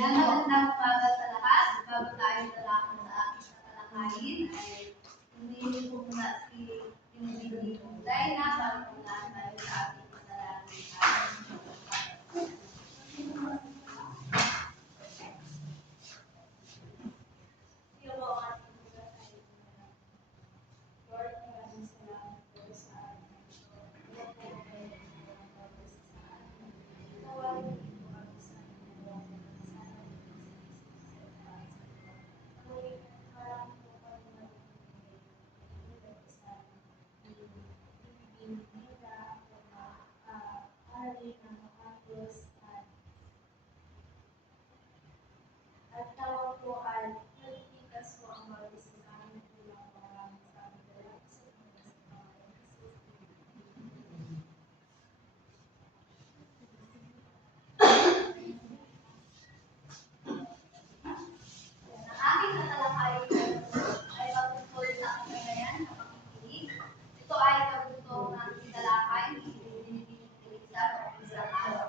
Yan, magandang umaga sa lahat. Bago tayo talakad sa ating tatalakayin, ay hindi po muna si Pinibili Kulay na bago na tayo sa ating panalangin. At tawag po ay nagpikas po ang bawat isa sa amin bilang maraming sa amin dala sa Panginoon Jesus. Ang aking tatalakayin ay patungkol sa kamatayan na pakikinig. Ito ay kabutong ng tinalakay ni Pinibili sa isang araw.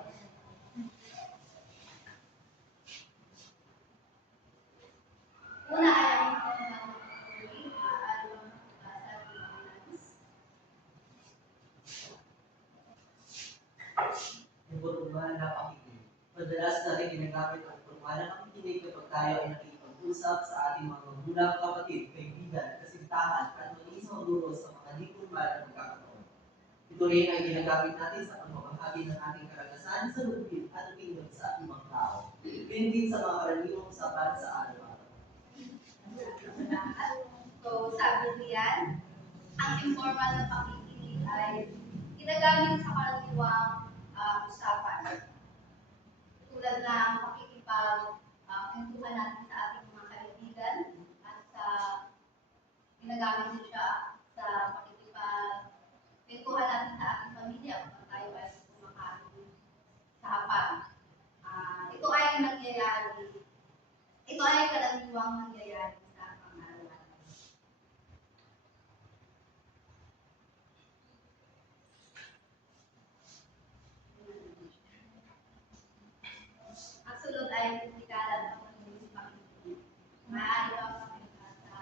Una ay ang pagmamahal at Yung formal na pakikinig. Madalas natin ginagamit ang formal na pakikinig kapag tayo ay nakikipag-usap sa ating mga magulang, kapatid, kaibigan, kasintahan, at maging sa guro sa mga di formal na pagkakataon. Ito rin ay ginagamit natin sa pagbabahagi ng ating karanasan sa lupit at opinion sa ibang tao. Yun din sa mga karaniwang usapan sa araw-araw. So, sabi niyan, ang informal na pakikinig ay ginagamit sa karaniwang usapan. Tulad ng pakikipag-kwentuhan natin sa ating mga kaibigan at ginagamit din siya sa pakikipag-kwentuhan natin sa ating pamilya kung tayo ay kumakain sa hapag. Ito ay karaniwang nangyayari sa pang-araw-araw. Ang sunod ay titikalan ng pag-ibig pakikinig. Maaari bang makita sa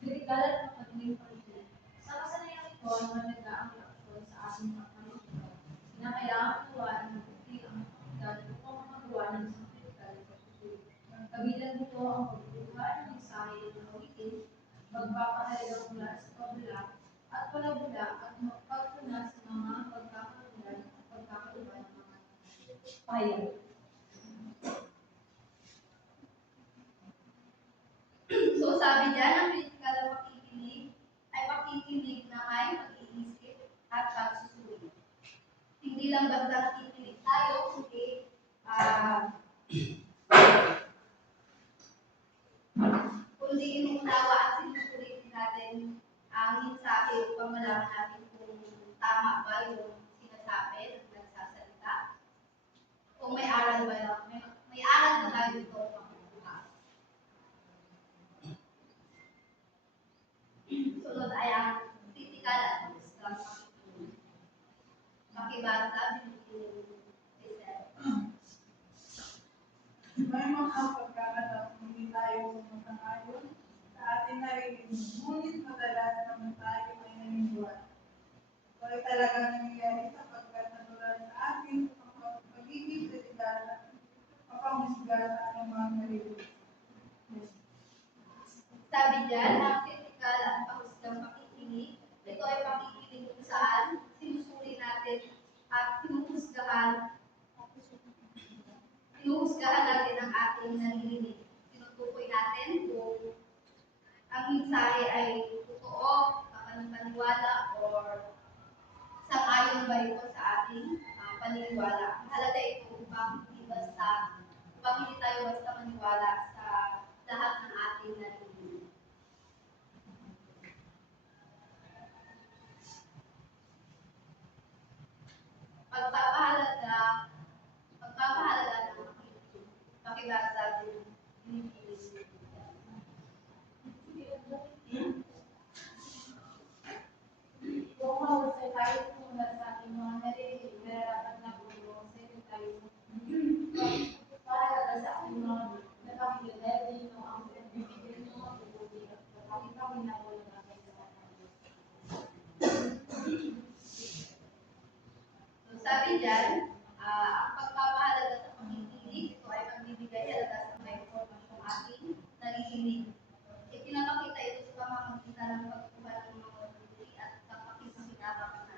Titikalan ng pag-ibig pakikinig. Sa kasanayan ito ay maganda ang reaksyon sa ating mga kalusugan. Kinakailangan tuwaan ng buti ang kapital upang makagawa ng isang kritikal na pagsusulit. Kabilang nito ang pagbubuha ng mensahe ng awitin, magpapahalaga mula sa pabula at palabula at magpagtuna sa mga pagkakaroon at pagkakaluba ng mga payan. So sabi diyan, ang kritikal na pakikinig ay pakikinig na may pag-iisip at pagsusulit. Hindi lang basta nakikinig tayo, kundi inuunawa at sinusulit natin ang mensahe upang malaman natin kung tama ba yung sinasabi at nagsasalita. Kung may aral ba tayo dito makukuha. Sunod ay ang kritikal at husgang pakikinig. Makibasa, May mga pagkakataon hindi tayo sumasang-ayon sa ating narinig, ngunit madalas naman tayo ay naniniwala. Ito ay talagang nangyayari sapagkat natural sa ating pagiging kritikal at papamusga sa ating mga narinig. sabi diyan, ang kritikal at pahusgang pakikinig, ito ay pakikinig kung saan sinusuri natin at hinuhusgahan natin ang ating naririnig. Tinutukoy natin kung ang mensahe ay totoo, panipaniwala, or sang-ayon ba ito sa ating paniniwala. Mahalaga ito upang hindi tayo basta maniwala sa lahat ng ating naririnig. Pagpapahalaga ng pakibasa din Kung mahusay tayo kung sa ating mga narinig, Sabi dyan, ang pagpapahalaga sa pakikinig, ito ay pagbibigay halaga sa mga impormasyong ating naririnig. Ipinapakita ito sa pamamagitan ng pagkuha ng mga bukti at kapakipakinabang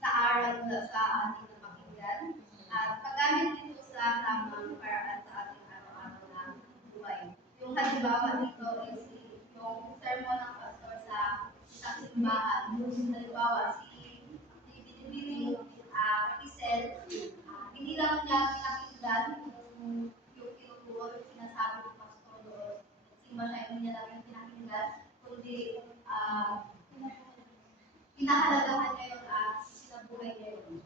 na aral sa ating napakinggan at paggamit dito sa tamang paraan sa ating araw-araw na buhay. Yung halimbawa dito is yung sermon ng pastor sa isang simbahan. Halimbawa, si Binibili Giselle, hindi lang niya pinakinggan yung tinuturo, yung sinasabi ng pastor doon. Simba siya, hindi niya lang yung pinakinggan, kundi pinahalagahan niya yun at sinabuhay niya yun.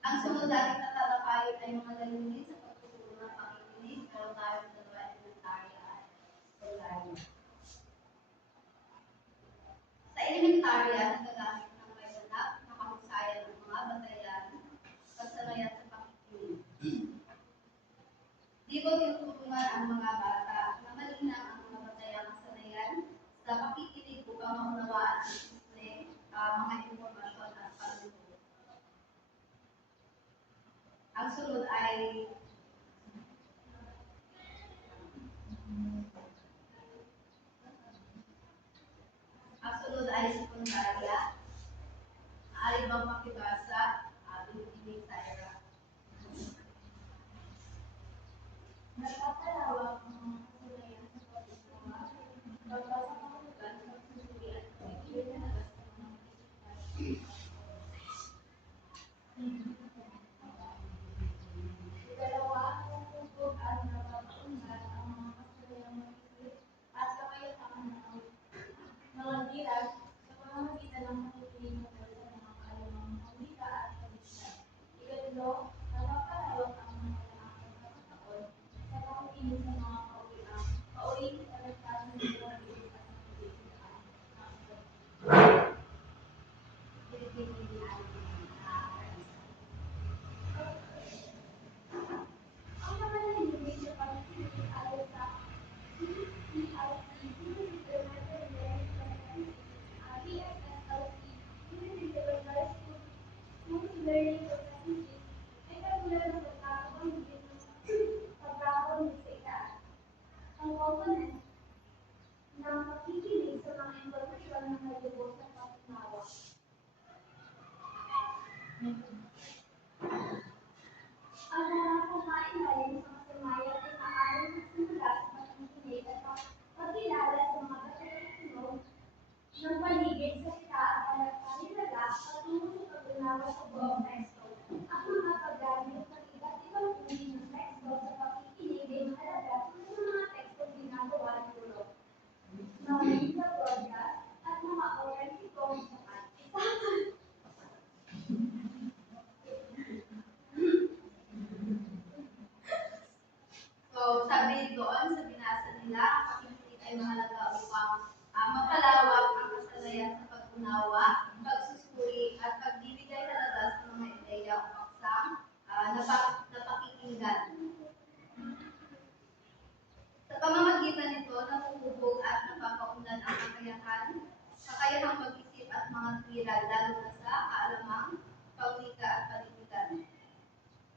Ang sunod natin na talakayin ay mga layunin sa pagtuturo ng pakikinig. Meron tayo sa dalawa, elementarya at sekundarya. Sa elementarya, nagagamit ng may anak na kahusayan ng mga batayan kasanayan sa pakikinig. Dito tinututungan ang mga bata na malinang ang mga batayang kasanayan sa pakikinig upang maunawaan ang mga impormasyon at panunod. Ang sunod ay sekundarya. Maaari bang pakibasa Binibili sa era? Nagpapalawak ang mga kasanayan sa pag-usawa, pagbasa kahulugan, pagsusuri at pagbibigay na lagas sa mga ikalawa, tumutugbog at napapaunlad ang mga kasanayang mag-isip at kakayahang mga dirag sa pamamagitan ng pakikinig sa mga kaalamang pamilya at pamilya. Ikatlo, napapalawak ang mga pagkakataon sa pakikinig sa mga pauwiang kaligtasan ng mga bilis at ang mga layunin sa pakikinig ayon sa PELC, Schools Learning Statistics, ay katulad ng pagkakabanggit ng pagbabawal sa itaas. Ang component ng pakikinig sa mga impormasyon na may lubos sa pag-unawa. Ang mga pagkain sa kasamayan ay maaaring magsimula sa pakikinig at pagkilala sa mga katulad ng paligid, salita at pananalita patungo sa pag-unawa sa buong teksto. Ang mga paggamit ng iba't ibang uri ng teksto sa pakikinig ay mahalaga tulad ng mga tekstong ginagawa ng guro, mga media broadcast, at mga oral sitong sapat. So, sabi doon sa binasa nila, ang pakikinig ay mahalaga upang mapalawak ang kasanayan sa pag-unawa, pagsusuri, at pagbibigay halaga sa mga ideya o paksang napakinggan. Sa pamamagitan nito, nahuhubog at napapaunlad ang kakayahang mag-isip at mga tiral, lalo na sa kaalamang, pawika at panitikan.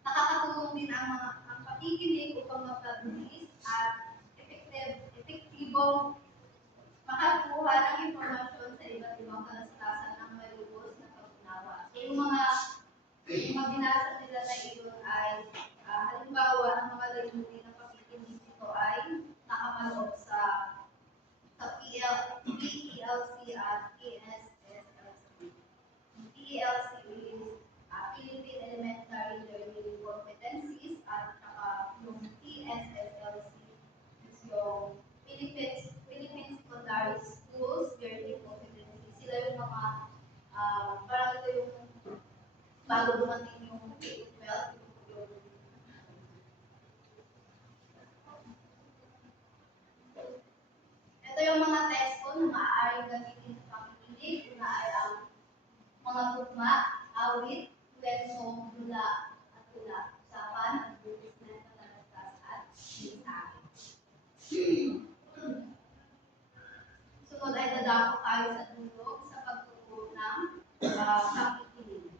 Nakakatulong din ang pakikinig upang mapabilis at epektibong makakuha ng impormasyon sa iba't ibang kalastasan ng may lubos na pag-unawa. So, yung mga binasa nila na iyon ay halimbawa, ang mga layunin ng pakikinig nito ay nakamaloob sa PELC at PSSLC. PELC is Philippine Elementary Learning Competencies at yung PSSLC is yung Philippine Secondary Schools Learning Competencies. Sila yung mga parang ito yung bago dumating yung K-12, ito yung mga teksto na maaaring gamitin sa pakikinig. Una ay ang mga tugma, awit, kwento, dula, at tula, usapan, advertisement, patalastas, at mensahe. Sunod ay dadako tayo sa dulo sa pagtuturo ng pakikinig.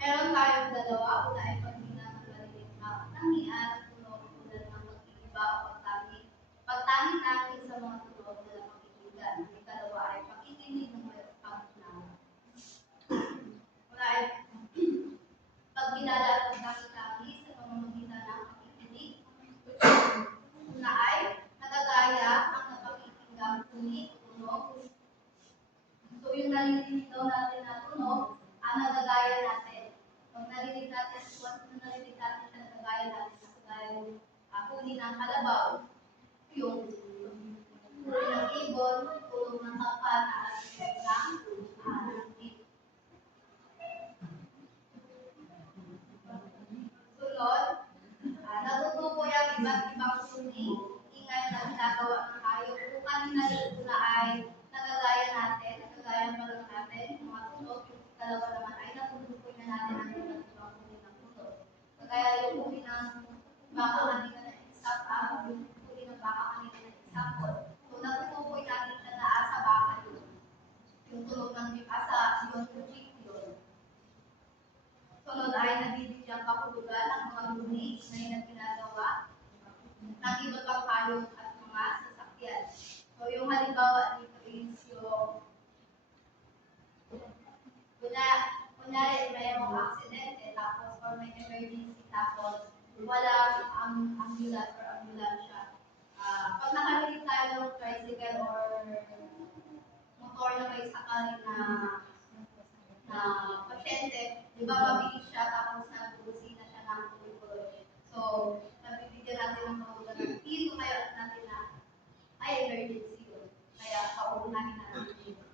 Meron tayong dalawa. Una ay paghina ng maliit na katangian, tunog tulad ng pag-iiba o pagtanging. Pagtanging-tanging sa mga tunog na napakikinggan. Ikalawa ay pakikinig ng may pagkunawa. Una ay pagkilala at pagtanging-tanging sa pamamagitan ng pakikinig. Una ay nagagaya ang napakikinggang tunig o tunog. So yung narinig daw natin na tunog, ang nagagaya natin. Pag narinig natin, once na narinig natin siya, nagagaya natin sa gaya ng huni ng kalabaw, yung huni ng ibon, tulong ng kapa na alas ng tip. Sunod, natutukoy ang iba't ibang huni, ingay na ginagawa ng hayop. Kung kanina na ay nagagaya natin, nagagaya pa lang natin, mga tunog, yung dalawa naman ay natutukoy na natin ang iba't ibang huni ng tunog. Kaya yung huni ng baka kanina na example, yung huni ng baka kanina na example. So natutukoy natin na naasa baka yun. Yung tunog ng asa, yung chick yun. Sunod ay nabibigyang kahulugan ang mga huni na ginagawa ng iba't ibang hayop at mga sasakyan. So yung halimbawa dito is yung kunyari may mga aksidente tapos or may emergency tapos wala ang ambulance or ambulansya. Pag nakarinig tayo ng tricycle or motor na may sakay na pasyente, di ba mabilis siya tapos nagbubusin na siya ng tuloy-tuloy. So, nabibigyan natin ng kahulugan ng dito kaya natin na ay emergency yun. Kaya pauunahin natin dito.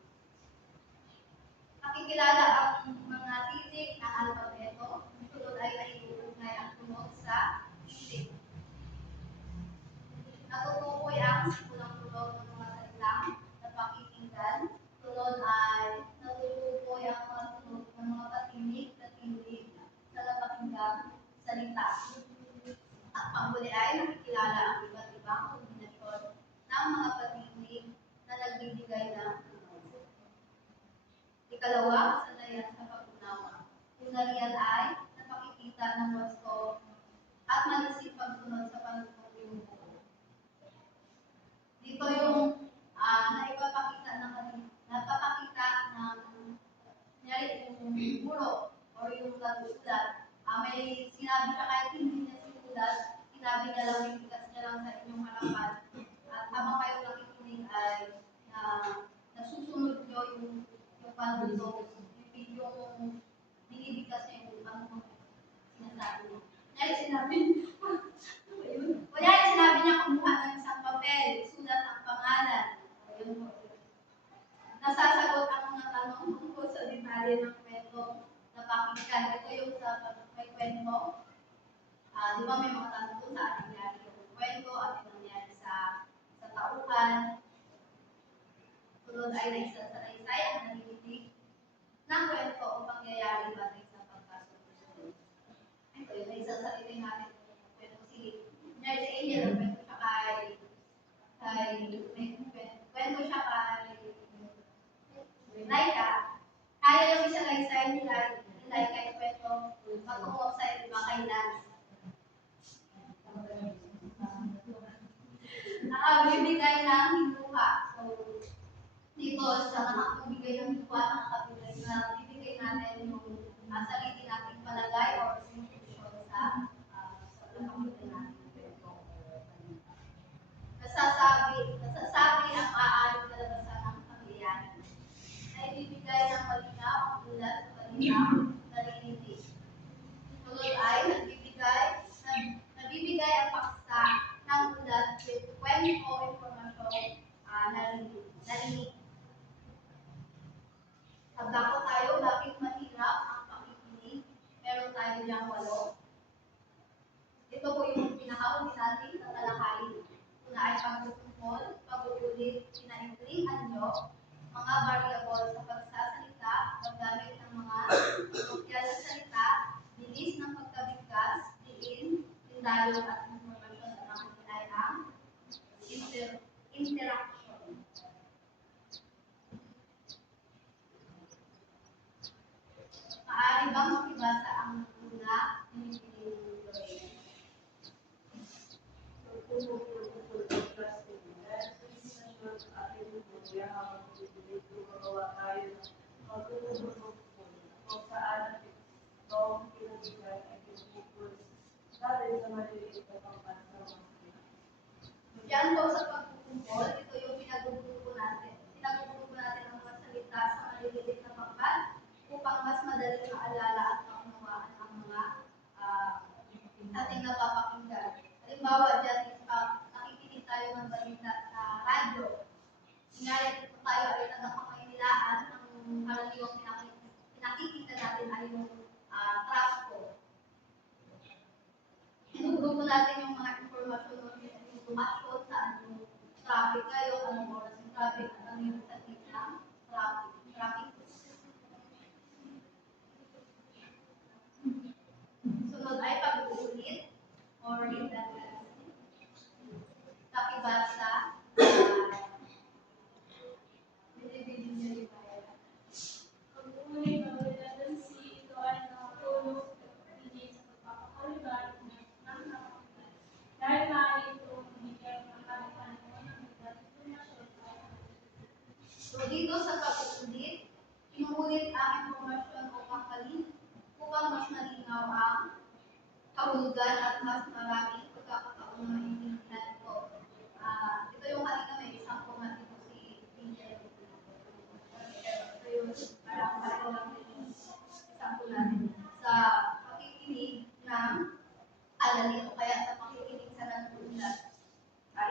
Nakikilala ang mga titik na alpabeto. Sunod ay naiuugnay ang tunog sa titik. Natutukoy ang simulang tunog ng mga salitang napakikinggan. Sunod ay natutukoy ang mga tunog ng mga patinig na tinig sa napakinggang salita. At panghuli ay nakikilala ang iba't ibang kombinasyon ng mga patinig na nagbibigay ng tunog. Ikalawa, kasanayan sa pag-unawa. Una riyan ay napakikita ng wasto at manisip pagsunod sa panunod yung buo. Dito yung napapakita ng yung guro or yung nagsusulat. May sinabi siya kahit hindi niya sinulat, sinabi niya lang, ikikas niya lang sa inyong harapan. At habang kayo nakikinig ay nasusunod nyo yung panunod, yung binibigkas niya yung panunod sinasabi niya. Kaya sinabi niya kumuha ng isang papel, isulat ang pangalan. Ayun po. Nasasagot ang mga tanong tungkol sa detalye ng kwento na pakinggan. Ito yung sa may kwento. Di ba may mga tanong doon sa ating nangyari yung kwento at yung nangyari sa tauhan. Sunod ay naisasalaysay ang naninig ng kwento o pangyayari batay sa pagkasunod. Ito yung naisasalaysay natin yung kwento si Angel, kwento siya kwento siya kay Laika. Kaya yung isalaysay ni Laika yung kwento patungo sa iba kay Lance. Nakabibigay ng hinuha. So, dito sa nakakabigay ng hinuha, nakabibigay natin yung sarili nating palagay or conclusion sa nakabigay natin kwento. Nasasabi ang maaaring kalabasan ng pangyayari. Naibibigay ng malinaw ang ulat sa malinaw na narinig. Sunod ay nabibigay ang paksa ng ulat with kwento o impormasyon narinig. Diyan po sa pagkukumpol, ito yung pinagugulupo natin. Pinagugulupo natin ang mga salita sa maliliit na pangkat upang mas madaling maalala at maunawaan ang mga ating napapakinggan. Halimbawa, dyan is nakikinig tayo ng balita sa radyo. Ngayon, kung tayo ay tagapangailangan, ang karaniwang pinakikita natin ay yung traffic. Inugrupo natin yung mga informasyon ng informasyon saan yung traffic ngayon, anong oras yung traffic, at ano yung sakit ng traffic. Sunod ay pag-uulit or redundancy. Pakibasa, Pag-ulit ng redundancy, ito ay nakatulong sa pagpili sa pagpapakaliban ng napakinggan. Dahil maaari itong bigyan ng kalipan ng informasyon. So dito sa pag-uulit, inuulit ang informasyon upang mas malinaw ang kahulugan at mas maraming pagkakataon na maintindihan ito. Ito yung kanina may isang format dito si DJ. Ito yung parang pareho lang din yung isang natin sa pakikinig ng alalit o kaya sa pakikinig sa nag-uulat.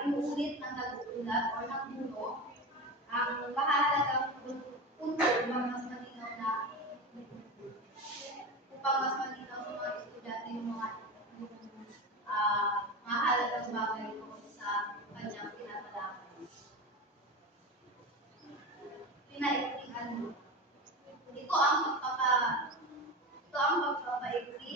Inuulit ng nag-uulat o ng bulo ang mahalagang punto upang mas malinaw sa mga estudyante yung mga mahalagang bagay tungkol sa kanyang tinatalakay. Pinaikling ano. Ito ang pagpapaikli.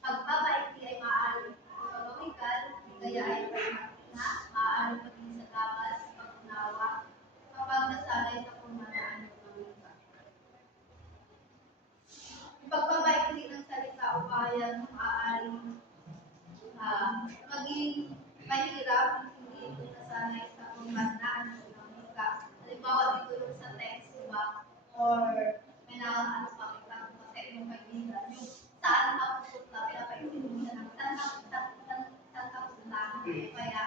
Pagpapaikli ay maaaring physiological, kaya ay pragmatic na, maaaring maging sa labas, pag-unawa, kapag nasanay sa pamamaraan ng mga iba. Pagpapaikli ng salita o bayan maaaring maging mahirap hindi ito nasanay sa pamamaraan ng mga iba. Halimbawa dito yung sa text, diba? Or may ano pa kita sa inyong kaibigan, yung saan ka pupunta, pinapaikli mo siya ng saan ka pupunta, kaya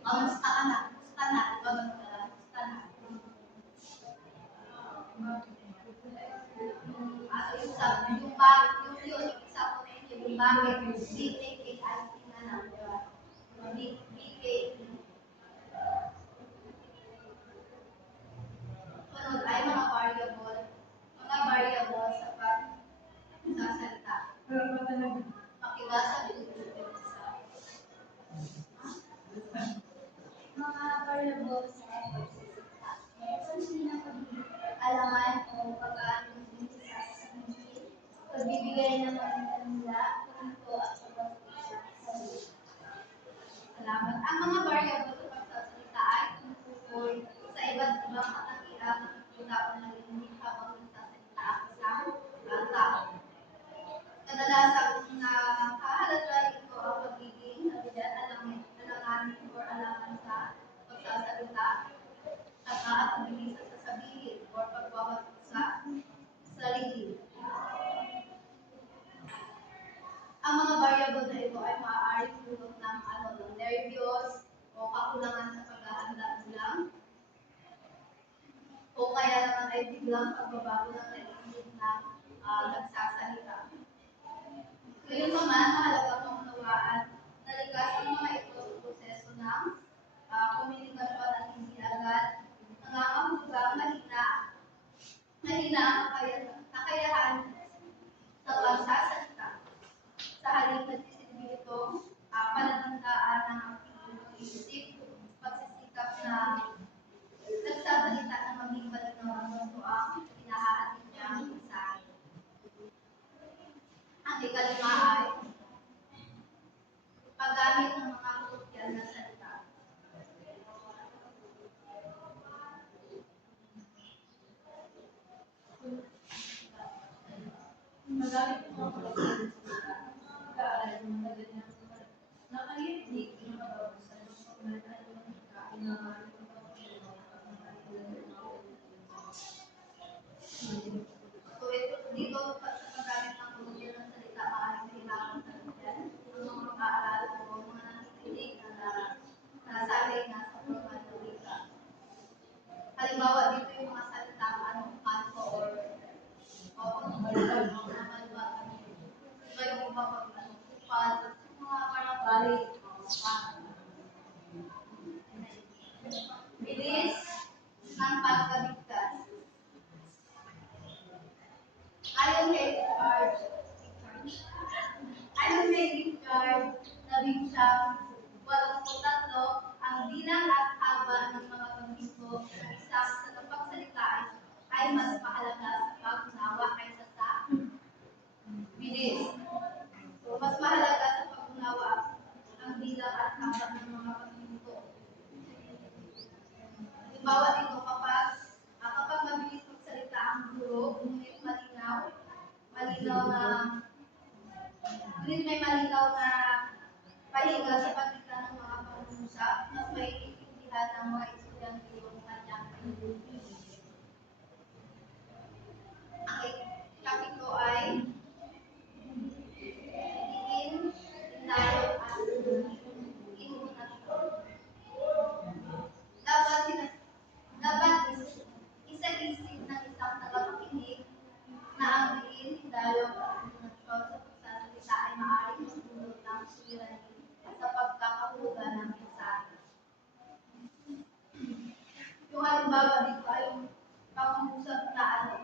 kamusta ka na, gusta na, diba ba gusta na. Yung isa ko na yung bakit, BKIT na lang, diba? BKIT. Sunod ay mga variable sa pagsasalita. Makibasa dito sa Mga variables sa pagsasalita. alaman o pag-aano sa sasabihin, pagbibigay ng nila, punto at pagsasalita. Salamat. Ang mga variable sa pagsasalita ay tumutukoy sa iba't ibang katakiang nakikita o narinig habang nagsasalita ang isang tao. Kadalasang nakahalata ito ang pagiging alanganin or alangan sa pagsasalita at pagiging sa sasabihin or pagbabato sa sarili. Ang mga variable na ito ay maaaring dulot ng nervyos o kakulangan sa paghahanda bilang o kaya naman ay biglang pagbabago ng naiinit ng nagsasalita. Ngayon naman, mahalagang maunawaan na likas ang mga ito sa proseso ng komunikasyon at hindi agad nangangahulugang mahina ang kakayahan sa pagsasalita. Sa halip nagsisilbi ito, palatandaan ng aking isip, pagsisikap na nagsasalita na maging malinaw ang gusto ang pinahahatid niyang mensahe. Ang ikalima ay paggamit ng mga kolokyal na salita. Magamit ng mga pagkakalala sa salita, pag-aaral ng matagal na balik. Bilis ng pagkabigkas. Ayon kay Richard, labing siyam, 83, ang bilang at haba ng mga pagbigo ng isang tagapagsalita ay mas mahalaga sa pag-unawa kaysa sa bilis. So, mas mahalaga sa pag-unawa ang bilang at haba ng mga pagbigo. Halimbawa dito, kapag mabilis magsalita ang guro, ngunit may malinaw na pahinga sa pagitan ng mga pag-uusap, mas may iintindihan ng mga estudyante yung kanyang pinag-uusap. Ang ikapito ay diin, denial, at inunasyon. Dapat isa-isip ng isang tagapakinig na ang diin, denial, at inunasyon sa pagsasalita ay maaaring magdulot ng suliranin sa pagkakahulugan ng mensahe. Yung halimbawa dito ay yung pangungusap na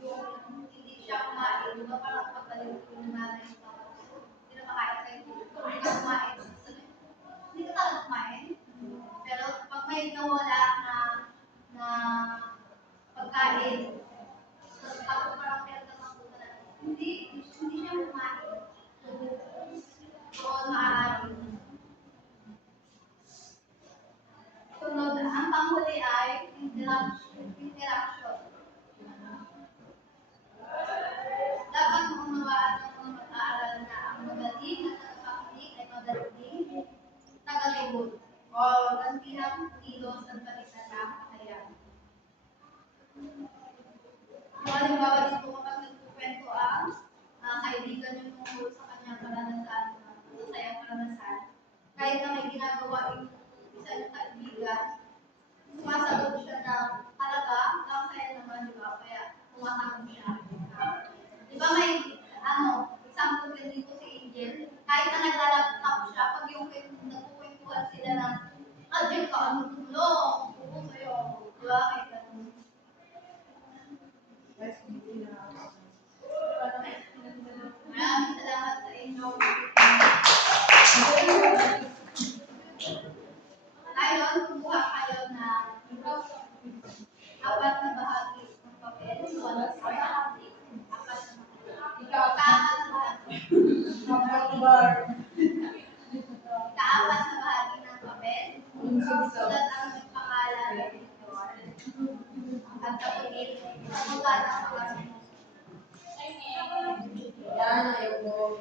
yung hindi siya kumain, di ba parang pagkalit yung nanay ito, hindi na makain kayo, hindi ka kumain. Hindi ka talaga kumain. Pero pag may nawala na pagkain, ako parang meron ka makuha na, hindi siya kumain. Doon maaaring. Sunod, ang panghuli ay interaction. Dapat maunawaan ng mga mag-aaral na ang magaling na tagapakinig ay magaling tagatugon o gantilang kilos at balikan ng kakayahan. So, halimbawa dito kapag nagkukwento ang kaibigan yung tungkol sa kanyang karanasan, masasayang karanasan, kahit na may ginagawa yung isa yung kaibigan, sumasagot siya ng talaga, ang saya naman, di ba? Kaya tumatakbo siya. Di ba may, example din dito si Angel, kahit na naglalaptop siya, pag yung nagkukwentuhan sila ng, Angel ka, ano tulong? Oo, sa'yo. Di ba? Kahit ganun. Maraming salamat sa inyo. Ngayon, kumuha kayo na apat na bahagi ng papel. Apat na bahagi. Kaapat na bahagi. Kaapat na bahagi ng papel. Sulat ang pangalan ng editor. At kapunit, samulat ang mga Yan, ayaw mo.